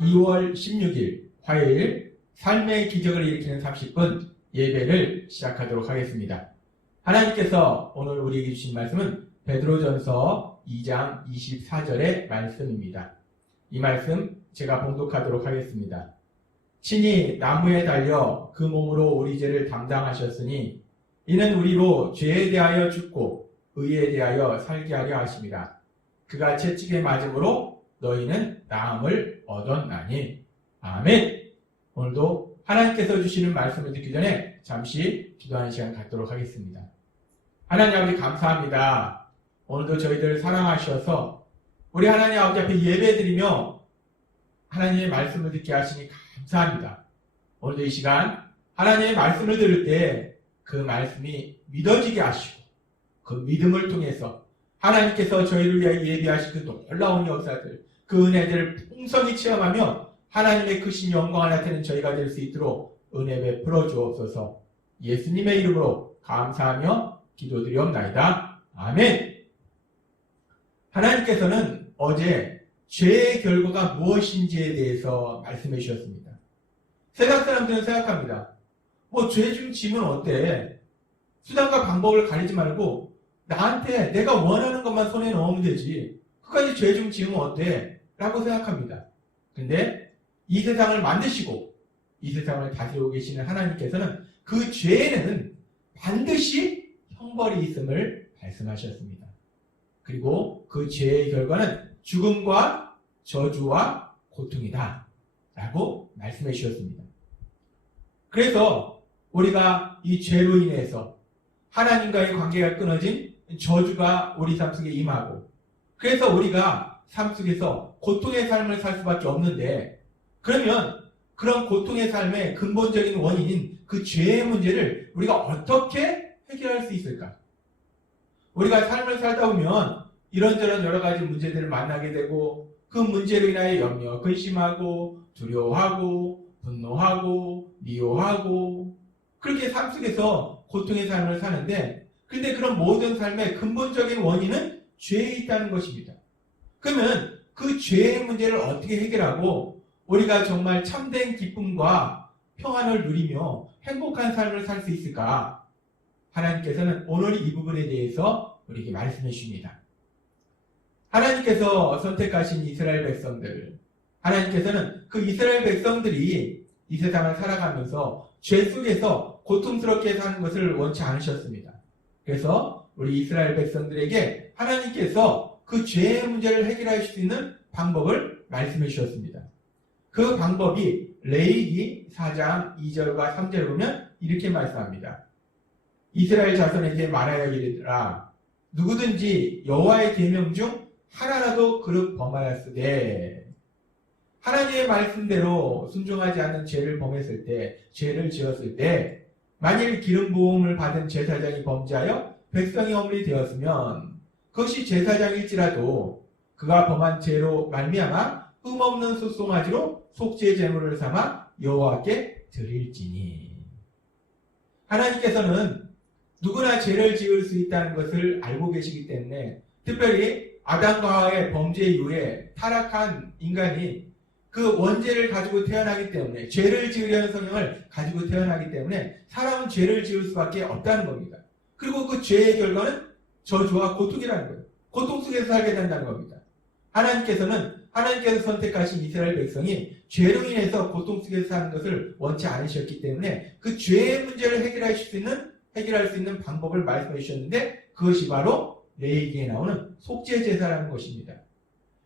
2월 16일 화요일 삶의 기적을 일으키는 30분 예배를 시작하도록 하겠습니다. 하나님께서 오늘 우리에게 주신 말씀은 베드로전서 2장 24절의 말씀입니다. 이 말씀 제가 봉독하도록 하겠습니다. 친히 나무에 달려 그 몸으로 우리 죄를 담당하셨으니 이는 우리로 죄에 대하여 죽고 의에 대하여 살게 하려 하심이라. 그가 채찍에 맞음으로 너희는 나음을 얻었나니. 아멘. 오늘도 하나님께서 주시는 말씀을 듣기 전에 잠시 기도하는 시간 갖도록 하겠습니다. 하나님 아버지 감사합니다. 오늘도 저희들을 사랑하셔서 우리 하나님 아버지 앞에 예배드리며 하나님의 말씀을 듣게 하시니 감사합니다. 오늘도 이 시간 하나님의 말씀을 들을 때 그 말씀이 믿어지게 하시고 그 믿음을 통해서 하나님께서 저희를 위하여 예비하신 그 놀라운 역사들, 그 은혜들을 풍성히 체험하며 하나님의 크신 영광을 나타내는 저희가 될 수 있도록 은혜 베풀어 주옵소서. 예수님의 이름으로 감사하며 기도드리옵나이다. 아멘. 하나님께서는 어제 죄의 결과가 무엇인지에 대해서 말씀해 주셨습니다. 세상 사람들은 생각합니다. 죄 좀 지면 어때? 수단과 방법을 가리지 말고 나한테 내가 원하는 것만 손에 넣으면 되지. 그까지 죄 좀 지으면 어때? 라고 생각합니다. 근데 이 세상을 만드시고 이 세상을 다스리고 계시는 하나님께서는 그 죄에는 반드시 형벌이 있음을 말씀하셨습니다. 그리고 그 죄의 결과는 죽음과 저주와 고통이다 라고 말씀해 주셨습니다. 그래서 우리가 이 죄로 인해서 하나님과의 관계가 끊어진 저주가 우리 삶 속에 임하고, 그래서 우리가 삶 속에서 고통의 삶을 살 수밖에 없는데, 그러면 그런 고통의 삶의 근본적인 원인인 그 죄의 문제를 우리가 어떻게 해결할 수 있을까? 우리가 삶을 살다 보면 이런저런 여러 가지 문제들을 만나게 되고, 그 문제로 인하여 염려, 근심하고, 두려워하고, 분노하고, 미워하고, 그렇게 삶 속에서 고통의 삶을 사는데, 근데 그런 모든 삶의 근본적인 원인은 죄에 있다는 것입니다. 그러면 그 죄의 문제를 어떻게 해결하고 우리가 정말 참된 기쁨과 평안을 누리며 행복한 삶을 살 수 있을까? 하나님께서는 오늘 이 부분에 대해서 우리에게 말씀해 주십니다. 하나님께서 선택하신 이스라엘 백성들, 하나님께서는 그 이스라엘 백성들이 이 세상을 살아가면서 죄 속에서 고통스럽게 사는 것을 원치 않으셨습니다. 그래서 우리 이스라엘 백성들에게 하나님께서 그 죄의 문제를 해결할 수 있는 방법을 말씀해 주셨습니다. 그 방법이 레위기 4장 2절과 3절을 보면 이렇게 말씀합니다. 이스라엘 자손에게 말하여 이르라. 누구든지 여호와의 계명 중 하나라도 그릇 범하였으되, 하나님의 말씀대로 순종하지 않는 죄를 범했을 때, 죄를 지었을 때, 만일 기름 부음을 받은 제사장이 범죄하여 백성이 허물이 되었으면 그것이 제사장일지라도 그가 범한 죄로 말미암아 흠없는 소송아지로 속죄 제물을 삼아 여호와께 드릴지니. 하나님께서는 누구나 죄를 지을 수 있다는 것을 알고 계시기 때문에, 특별히 아담과 하와의 범죄 이후에 타락한 인간이 그 원죄를 가지고 태어나기 때문에, 죄를 지으려는 성향을 가지고 태어나기 때문에 사람은 죄를 지을 수밖에 없다는 겁니다. 그리고 그 죄의 결과는 저주와 고통이라는 거예요. 고통 속에서 살게 된다는 겁니다. 하나님께서 선택하신 이스라엘 백성이 죄로 인해서 고통 속에서 사는 것을 원치 않으셨기 때문에 그 죄의 문제를 해결할 수 있는 방법을 말씀해 주셨는데, 그것이 바로 레위기에 나오는 속죄 제사라는 것입니다.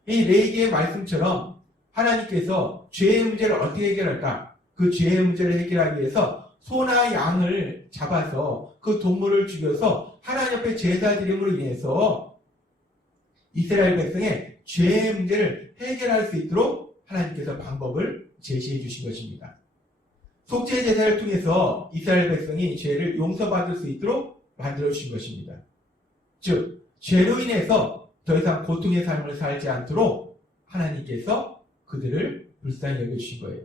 이 레위기의 말씀처럼 하나님께서 죄의 문제를 어떻게 해결할까? 그 죄의 문제를 해결하기 위해서 소나 양을 잡아서 그 동물을 죽여서 하나님 앞에 제사 드림으로 인해서 이스라엘 백성의 죄의 문제를 해결할 수 있도록 하나님께서 방법을 제시해 주신 것입니다. 속죄 제사를 통해서 이스라엘 백성이 죄를 용서받을 수 있도록 만들어 주신 것입니다. 즉, 죄로 인해서 더 이상 고통의 삶을 살지 않도록 하나님께서 그들을 불쌍히 여겨주신 거예요.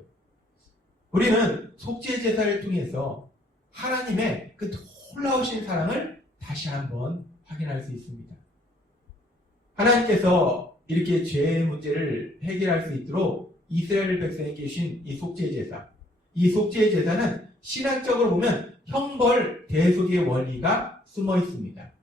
우리는 속죄 제사를 통해서 하나님의 그 놀라우신 사랑을 다시 한번 확인할 수 있습니다. 하나님께서 이렇게 죄의 문제를 해결할 수 있도록 이스라엘 백성에게 주신 이 속죄제사. 이 속죄제사는 신학적으로 보면 형벌 대속의 원리가 숨어 있습니다.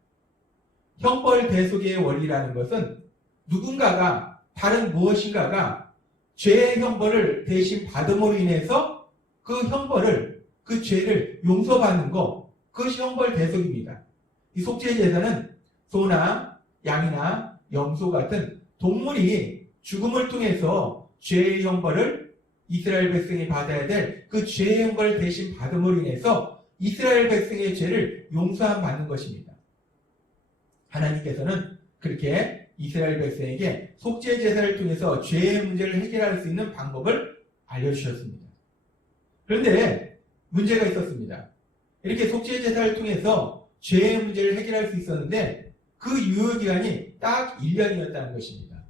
형벌 대속의 원리라는 것은 누군가가 다른 무엇인가가 죄의 형벌을 대신 받음으로 인해서 그 형벌을 그 죄를 용서받는 것, 그것이 형벌 대속입니다. 이 속죄제사는 소나 양이나 염소 같은 동물이 죽음을 통해서 죄의 형벌을 이스라엘 백성이 받아야 될 그 죄의 형벌을 대신 받음으로 인해서 이스라엘 백성의 죄를 용서함 받는 것입니다. 하나님께서는 그렇게 이스라엘 백성에게 속죄제사를 통해서 죄의 문제를 해결할 수 있는 방법을 알려주셨습니다. 그런데 문제가 있었습니다. 이렇게 속죄제사를 통해서 죄의 문제를 해결할 수 있었는데 그 유효기간이 딱 1년이었다는 것입니다.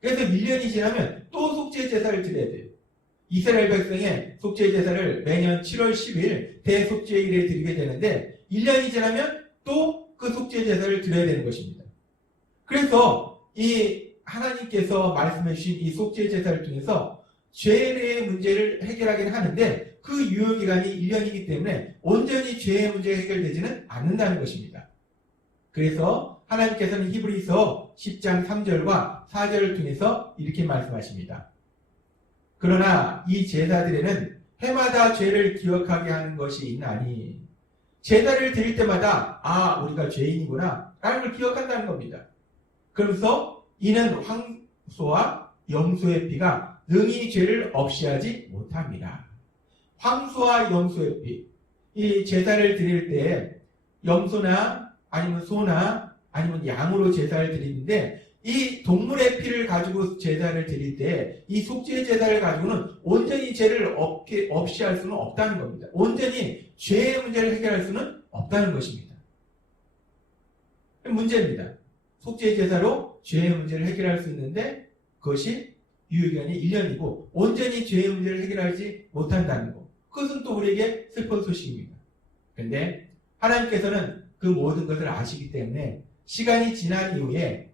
그래서 1년이 지나면 또 속죄제사를 드려야 돼요. 이스라엘 백성의 속죄제사를 매년 7월 10일 대속죄일에 드리게 되는데 1년이 지나면 또 그 속죄제사를 드려야 되는 것입니다. 그래서 이 하나님께서 말씀해 주신 이 속죄제사를 통해서 죄의 문제를 해결하긴 하는데 그 유효기간이 1년이기 때문에 온전히 죄의 문제가 해결되지는 않는다는 것입니다. 그래서 하나님께서는 히브리서 10장 3절과 4절을 통해서 이렇게 말씀하십니다. 그러나 이 제사들에는 해마다 죄를 기억하게 하는 것이 있나니 제사를 드릴 때마다 우리가 죄인이구나 라는 걸 기억한다는 겁니다. 그러면서 이는 황소와 염소의 피가 능히 죄를 없이 하지 못합니다. 황소와 염소의 피, 이 제사를 드릴 때 염소나 아니면 소나 아니면 양으로 제사를 드리는데 이 동물의 피를 가지고 제사를 드릴 때 이 속죄 제사를 가지고는 온전히 죄를 없이 할 수는 없다는 겁니다. 온전히 죄의 문제를 해결할 수는 없다는 것입니다. 문제입니다. 속죄 제사로 죄의 문제를 해결할 수 있는데 그것이 유효기간이 1년이고 온전히 죄의 문제를 해결하지 못한다는 것. 그것은 또 우리에게 슬픈 소식입니다. 그런데 하나님께서는 그 모든 것을 아시기 때문에 시간이 지난 이후에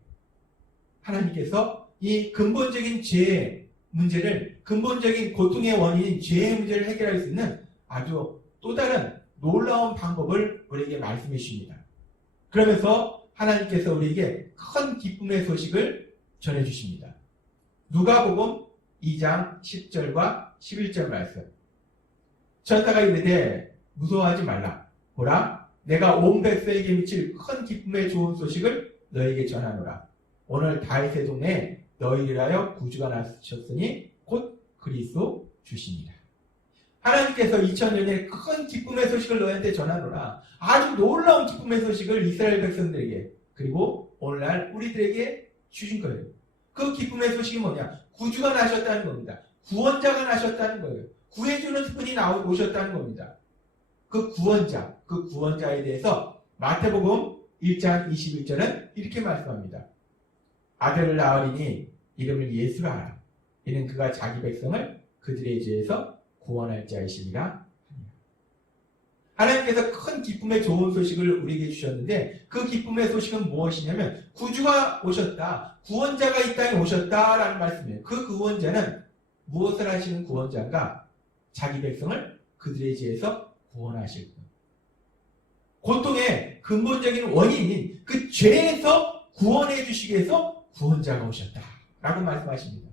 하나님께서 이 근본적인 죄의 문제를, 근본적인 고통의 원인인 죄의 문제를 해결할 수 있는 아주 또 다른 놀라운 방법을 우리에게 말씀해 주십니다. 그러면서 하나님께서 우리에게 큰 기쁨의 소식을 전해 주십니다. 누가복음 2장 10절과 11절 말씀. 천사가 이르되 무서워하지 말라. 보라, 내가 온 백성에게 미칠 큰 기쁨의 좋은 소식을 너에게 전하노라. 오늘 다윗의 동네에 너희를 위하여 구주가 나셨으니 곧 그리스도 주시니라. 하나님께서 2000년에 큰 기쁨의 소식을 너희한테 전하노라. 아주 놀라운 기쁨의 소식을 이스라엘 백성들에게 그리고 오늘날 우리들에게 주신 거예요. 그 기쁨의 소식이 뭐냐? 구주가 나셨다는 겁니다. 구원자가 나셨다는 거예요. 구해주는 분이 오셨다는 겁니다. 그 구원자에 대해서 마태복음 1장 21절은 이렇게 말씀합니다. 아들을 낳으리니 이름을 예수라 하라. 이는 그가 자기 백성을 그들의 죄에서 구원할 자이시니라. 하나님께서 큰 기쁨의 좋은 소식을 우리에게 주셨는데 그 기쁨의 소식은 무엇이냐면 구주가 오셨다. 구원자가 이 땅에 오셨다라는 말씀이에요. 그 구원자는 무엇을 하시는 구원자인가? 자기 백성을 그들의 죄에서 구원하실 것. 고통의 근본적인 원인인 그 죄에서 구원해 주시기 위해서 구원자가 오셨다라고 말씀하십니다.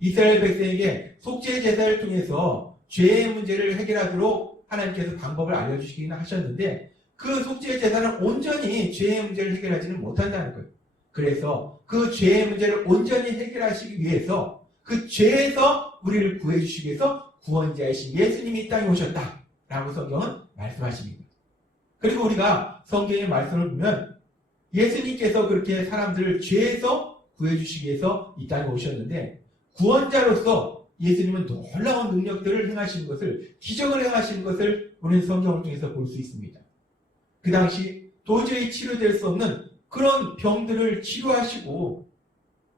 이스라엘 백성에게 속죄 제사를 통해서 죄의 문제를 해결하도록 하나님께서 방법을 알려주시기는 하셨는데 그 속죄 제사는 온전히 죄의 문제를 해결하지는 못한다는 거예요. 그래서 그 죄의 문제를 온전히 해결하시기 위해서 그 죄에서 우리를 구해주시기 위해서 구원자이신 예수님이 이 땅에 오셨다라고 성경은 말씀하십니다. 그리고 우리가 성경의 말씀을 보면 예수님께서 그렇게 사람들을 죄에서 구해주시기 위해서 이 땅에 오셨는데 구원자로서 예수님은 놀라운 능력들을 행하시는 것을, 기적을 행하시는 것을 우리는 성경을 통해서 볼 수 있습니다. 그 당시 도저히 치료될 수 없는 그런 병들을 치료하시고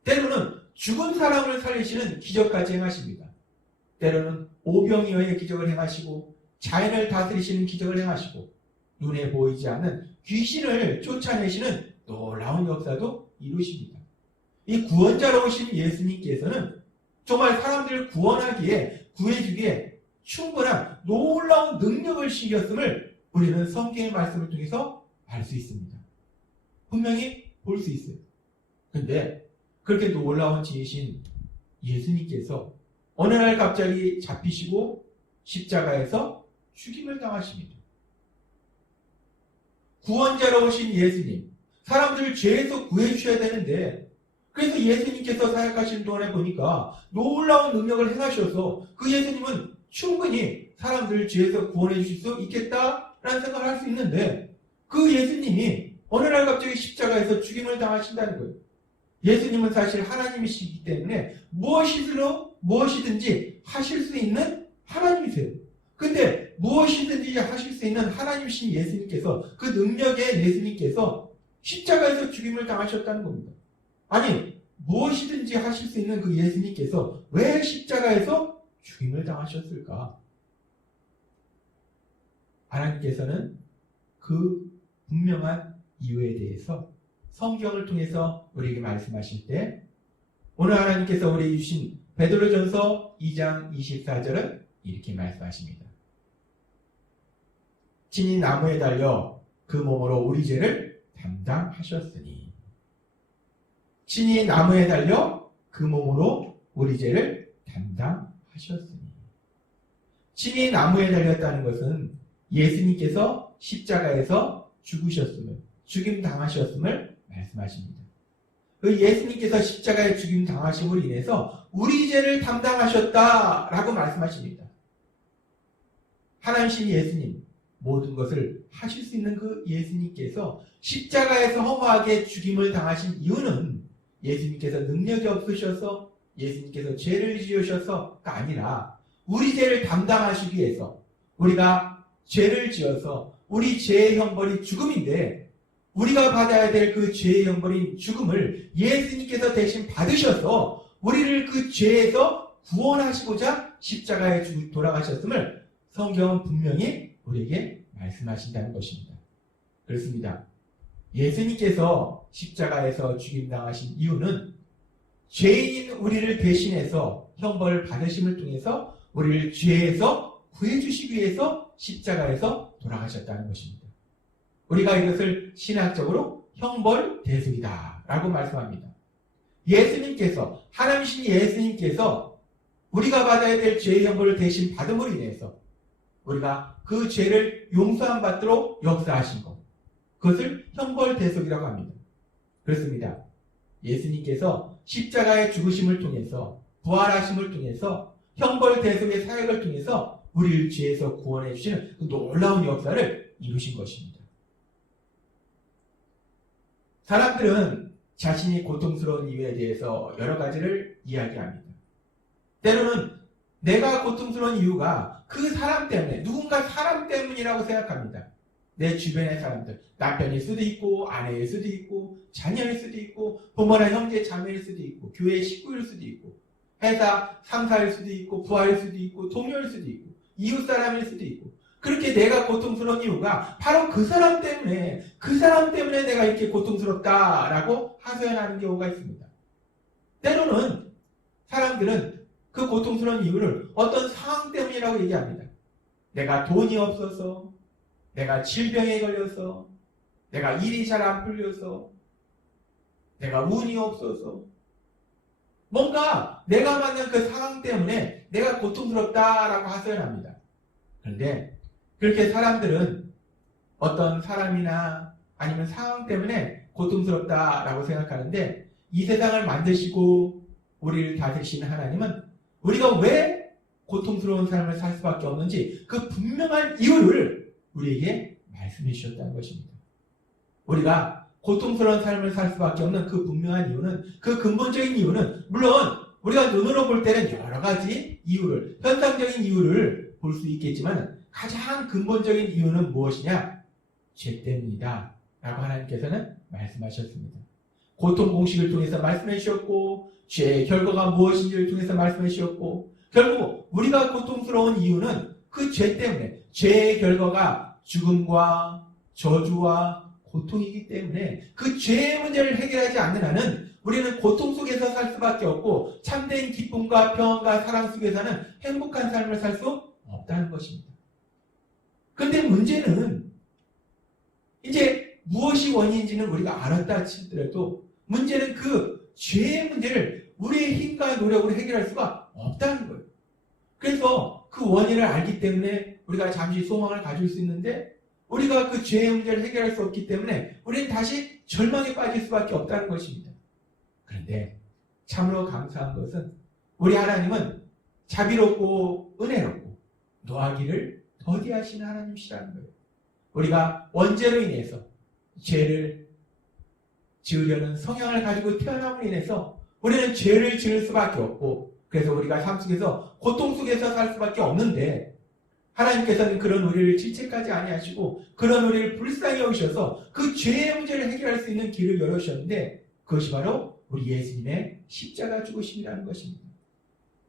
때로는 죽은 사람을 살리시는 기적까지 행하십니다. 때로는 오병이어의 기적을 행하시고 자연을 다스리시는 기적을 행하시고 눈에 보이지 않는 귀신을 쫓아내시는 놀라운 역사도 이루십니다. 이 구원자로 오신 예수님께서는 정말 사람들을 구원하기에, 구해주기에 충분한 놀라운 능력을 신겼음을 우리는 성경의 말씀을 통해서 알 수 있습니다. 분명히 볼 수 있어요. 근데 그렇게 놀라운 지혜신 예수님께서 어느 날 갑자기 잡히시고 십자가에서 죽임을 당하십니다. 구원자로 오신 예수님, 사람들을 죄에서 구해주셔야 되는데, 그래서 예수님께서 사역하신 동안에 보니까 놀라운 능력을 행하셔서 그 예수님은 충분히 사람들을 죄에서 구원해 주실 수 있겠다라는 생각을 할 수 있는데, 그 예수님이 어느 날 갑자기 십자가에서 죽임을 당하신다는 거예요. 예수님은 사실 하나님이시기 때문에 무엇이든지 하실 수 있는 하나님이세요. 근데 무엇이든지 하실 수 있는 하나님이신 예수님께서, 그 능력의 예수님께서 십자가에서 죽임을 당하셨다는 겁니다. 아니, 무엇이든지 하실 수 있는 그 예수님께서 왜 십자가에서 죽임을 당하셨을까? 하나님께서는 그 분명한 이유에 대해서 성경을 통해서 우리에게 말씀하실 때, 오늘 하나님께서 우리에게 주신 베드로전서 2장 24절은 이렇게 말씀하십니다. 친히 나무에 달려 그 몸으로 우리 죄를 담당하셨으니. 친히 나무에 달려 그 몸으로 우리 죄를 담당하셨으니. 친히 나무에 달렸다는 것은 예수님께서 십자가에서 죽으셨음을, 죽임 당하셨음을 말씀하십니다. 그 예수님께서 십자가에 죽임 당하심으로 인해서 우리 죄를 담당하셨다라고 말씀하십니다. 하나님신 예수님, 모든 것을 하실 수 있는 그 예수님께서 십자가에서 허무하게 죽임을 당하신 이유는 예수님께서 능력이 없으셔서, 예수님께서 죄를 지으셔서가 아니라 우리 죄를 담당하시기 위해서, 우리가 죄를 지어서 우리 죄의 형벌이 죽음인데, 우리가 받아야 될 그 죄의 형벌인 죽음을 예수님께서 대신 받으셔서 우리를 그 죄에서 구원하시고자 십자가에 돌아가셨음을 성경은 분명히 우리에게 말씀하신다는 것입니다. 그렇습니다. 예수님께서 십자가에서 죽임당하신 이유는 죄인 우리를 대신해서 형벌을 받으심을 통해서 우리를 죄에서 구해주시기 위해서 십자가에서 돌아가셨다는 것입니다. 우리가 이것을 신학적으로 형벌 대속이다 라고 말씀합니다. 예수님께서, 하나님이신 예수님께서 우리가 받아야 될 죄의 형벌을 대신 받음으로 인해서 우리가 그 죄를 용서함 받도록 역사하신 것, 그것을 형벌 대속이라고 합니다. 그렇습니다. 예수님께서 십자가의 죽으심을 통해서, 부활하심을 통해서, 형벌 대속의 사역을 통해서 우리를 죄에서 구원해 주시는 그 놀라운 역사를 이루신 것입니다. 사람들은 자신이 고통스러운 이유에 대해서 여러 가지를 이야기합니다. 때로는 내가 고통스러운 이유가 그 사람 때문에, 누군가 사람 때문이라고 생각합니다. 내 주변의 사람들, 남편일 수도 있고, 아내일 수도 있고, 자녀일 수도 있고, 부모나 형제 자매일 수도 있고, 교회 식구일 수도 있고, 회사 상사일 수도 있고, 부하일 수도 있고, 동료일 수도 있고, 이웃 사람일 수도 있고, 그렇게 내가 고통스러운 이유가 바로 그 사람 때문에 내가 이렇게 고통스럽다라고 하소연하는 경우가 있습니다. 때로는 사람들은 그 고통스러운 이유를 어떤 상황 때문이라고 얘기합니다. 내가 돈이 없어서, 내가 질병에 걸려서, 내가 일이 잘 안 풀려서, 내가 운이 없어서, 뭔가 내가 만난 그 상황 때문에 내가 고통스럽다라고 하소연합니다. 그런데 그렇게 사람들은 어떤 사람이나 아니면 상황 때문에 고통스럽다라고 생각하는데, 이 세상을 만드시고 우리를 다스리시는 하나님은 우리가 왜 고통스러운 삶을 살 수밖에 없는지 그 분명한 이유를 우리에게 말씀해 주셨다는 것입니다. 우리가 고통스러운 삶을 살 수밖에 없는 그 분명한 이유는, 그 근본적인 이유는, 물론 우리가 눈으로 볼 때는 여러 가지 이유를, 현상적인 이유를 볼 수 있겠지만 가장 근본적인 이유는 무엇이냐? 죄 때문이다 라고 하나님께서는 말씀하셨습니다. 고통 공식을 통해서 말씀해 주셨고, 죄의 결과가 무엇인지를 통해서 말씀해 주셨고, 결국 우리가 고통스러운 이유는 그 죄 때문에, 죄의 결과가 죽음과 저주와 고통이기 때문에 그 죄의 문제를 해결하지 않는 한은 우리는 고통 속에서 살 수밖에 없고 참된 기쁨과 평안과 사랑 속에서는 행복한 삶을 살 수 없다는 것입니다. 그런데 문제는 이제 무엇이 원인인지는 우리가 알았다 치더라도 문제는 그 죄의 문제를 우리의 힘과 노력으로 해결할 수가 없다는 거예요. 그래서 그 원인을 알기 때문에 우리가 잠시 소망을 가질 수 있는데 우리가 그 죄의 문제를 해결할 수 없기 때문에 우리는 다시 절망에 빠질 수밖에 없다는 것입니다. 그런데 참으로 감사한 것은 우리 하나님은 자비롭고 은혜롭고 노하기를 더디하시는 하나님이시라는 거예요. 우리가 원죄로 인해서 죄를 지으려는 성향을 가지고 태어남으로 인해서 우리는 죄를 지을 수밖에 없고 그래서 우리가 삶 속에서 고통 속에서 살 수밖에 없는데 하나님께서는 그런 우리를 질책하지 아니하시고 그런 우리를 불쌍히 여기셔서 그 죄의 문제를 해결할 수 있는 길을 열어주셨는데 그것이 바로 우리 예수님의 십자가 죽으심이라는 것입니다.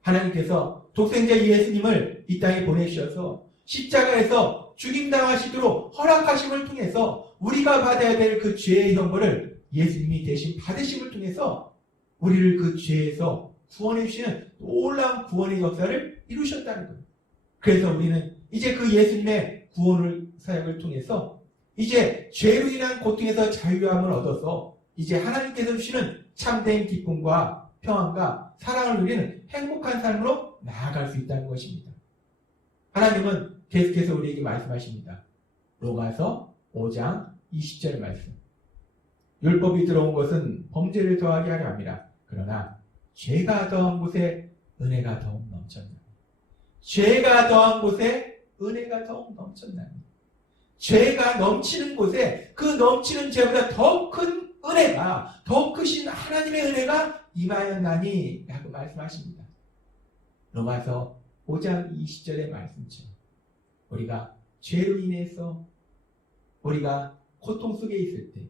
하나님께서 독생자 예수님을 이 땅에 보내주셔서 십자가에서 죽임당하시도록 허락하심을 통해서 우리가 받아야 될 그 죄의 형벌을 예수님이 대신 받으심을 통해서 우리를 그 죄에서 구원해 주시는 놀라운 구원의 역사를 이루셨다는 거예요. 그래서 우리는 이제 그 예수님의 구원을 사역을 통해서 이제 죄로 인한 고통에서 자유함을 얻어서 이제 하나님께서 주시는 참된 기쁨과 평안과 사랑을 누리는 행복한 삶으로 나아갈 수 있다는 것입니다. 하나님은 계속해서 우리에게 말씀하십니다. 로마서 5장 20절 말씀. 율법이 들어온 것은 범죄를 더하게 하려 함이라. 그러나 죄가 더한 곳에 은혜가 더욱 넘쳤나니. 죄가 더한 곳에 은혜가 더욱 넘쳤나니. 죄가 넘치는 곳에 그 넘치는 죄보다 더 큰 은혜가, 더 크신 하나님의 은혜가 임하였나니 라고 말씀하십니다. 로마서 5장 20절의 말씀처럼 우리가 죄로 인해서 우리가 고통 속에 있을 때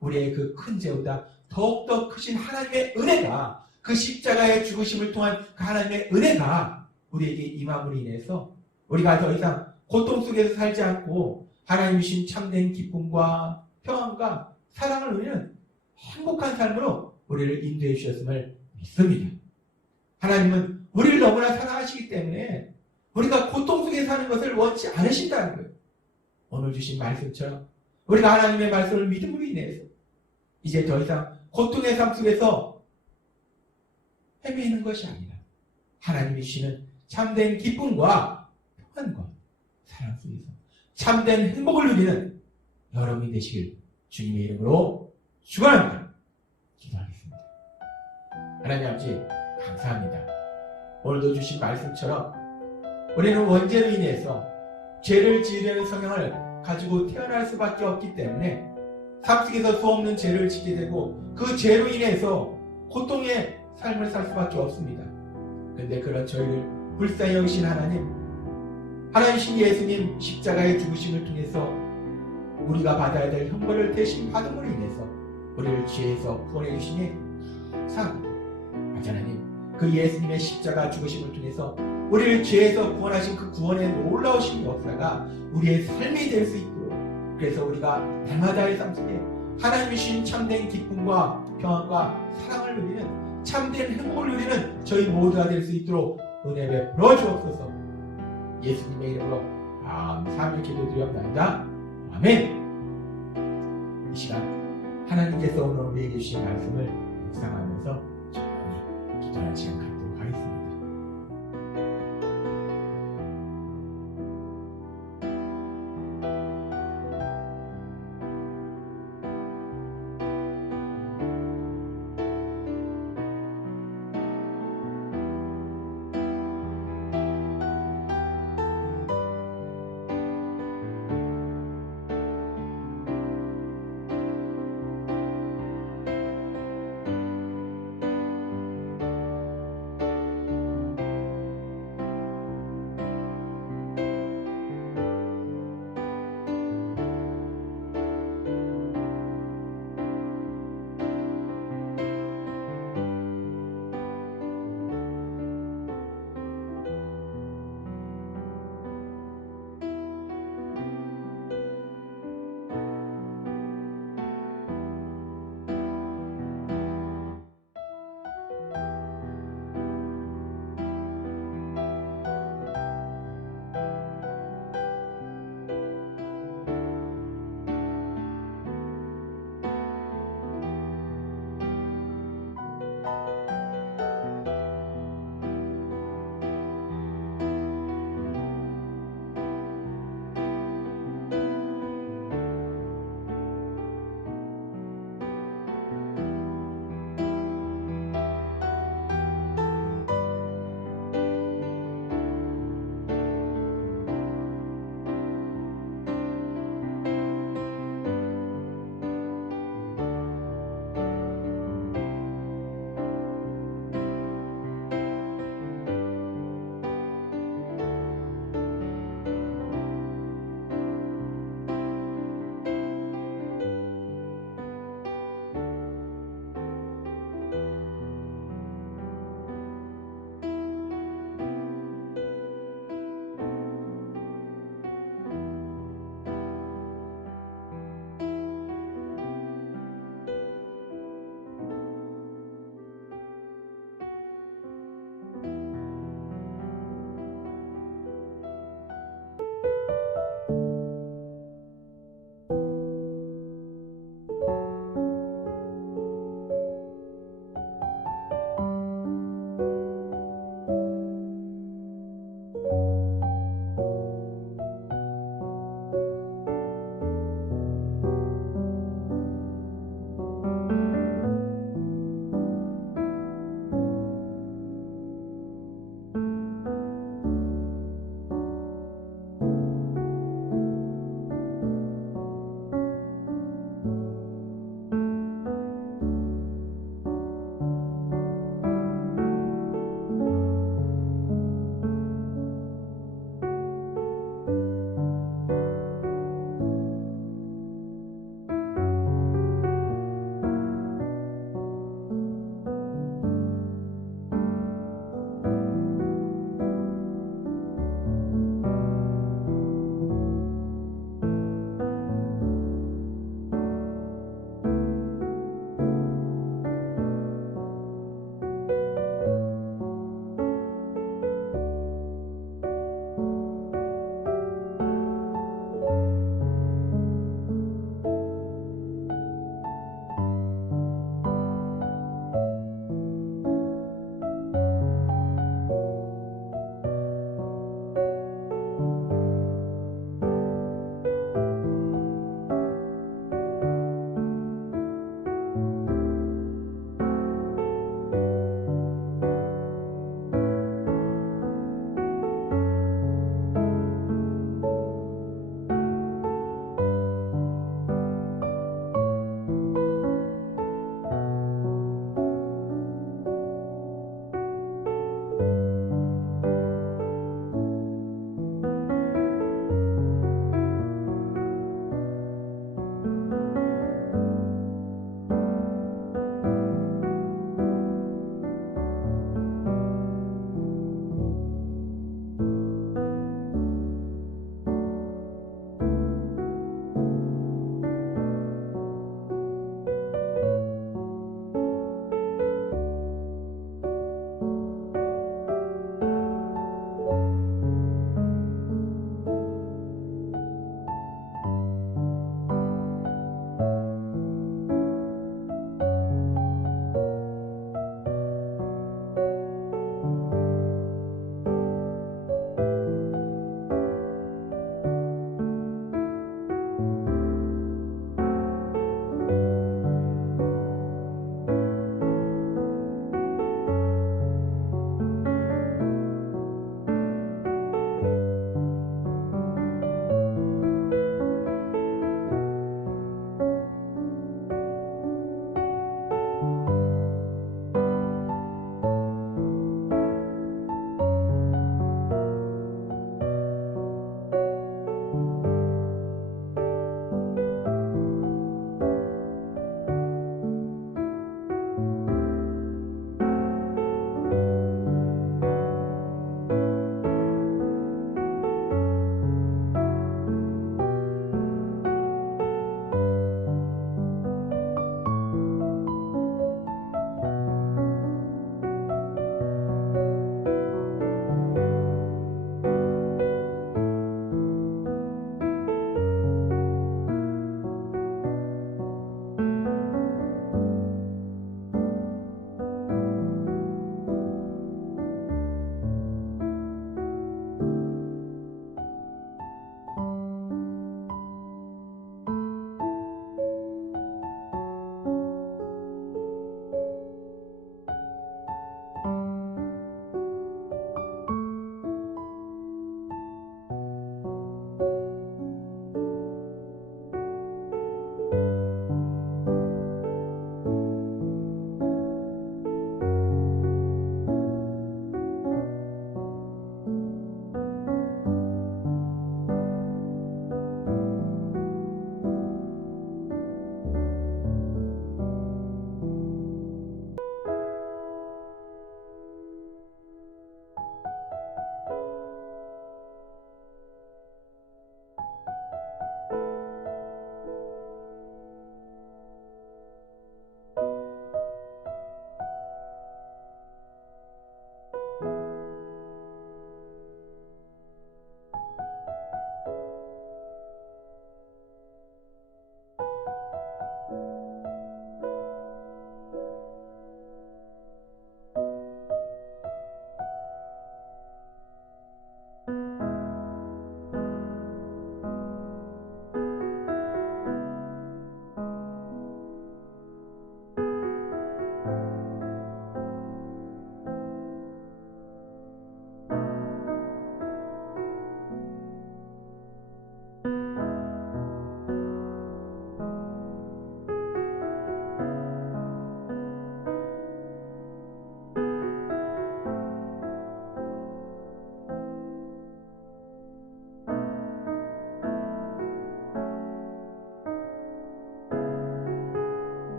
우리의 그 큰 죄보다 더욱더 크신 하나님의 은혜가 그 십자가의 죽으심을 통한 그 하나님의 은혜가 우리에게 임함으로 인해서 우리가 더 이상 고통 속에서 살지 않고 하나님이신 참된 기쁨과 평안과 사랑을 누리는 행복한 삶으로 우리를 인도해 주셨음을 믿습니다. 하나님은 우리를 너무나 사랑하시기 때문에 우리가 고통 속에 사는 것을 원치 않으신다는 거예요. 오늘 주신 말씀처럼 우리가 하나님의 말씀을 믿음으로 인해서 이제 더 이상 고통의 삶 속에서 헤매는 것이 아니라 하나님이 주시는 참된 기쁨과 평안과 사랑 속에서 참된 행복을 누리는 여러분이 되시길 주님의 이름으로 축원합니다. 기도하겠습니다. 하나님 아버지 감사합니다. 오늘도 주신 말씀처럼 우리는 원죄로 인해서 죄를 지으려는 성향을 가지고 태어날 수밖에 없기 때문에 삶 속에서 수없는 죄를 짓게 되고 그 죄로 인해서 고통의 삶을 살 수밖에 없습니다. 그런데 그런 저희를 불쌍히 여기신 하나님이신 예수님 십자가의 죽으심을 통해서 우리가 받아야 될 형벌을 대신 받음으로 인해서 우리를 죄에서 구원해 주시니 감사합니다. 하나님, 그 예수님의 십자가 죽으심을 통해서 우리를 죄에서 구원하신 그 구원의 놀라우신 역사가 우리의 삶이 될 수 있도록 그래서 우리가 날마다의 삶 속에 하나님이신 참된 기쁨과 평안과 사랑을 누리는 참된 행복을 누리는 저희 모두가 될 수 있도록 은혜 베풀어 주옵소서. 예수님의 이름으로 감사하며 기도드리옵나이다. 아멘. 이 시간 하나님께서 오늘 우리에게 주신 말씀을 묵상하면서 조용히 기도하는 시간 갖도록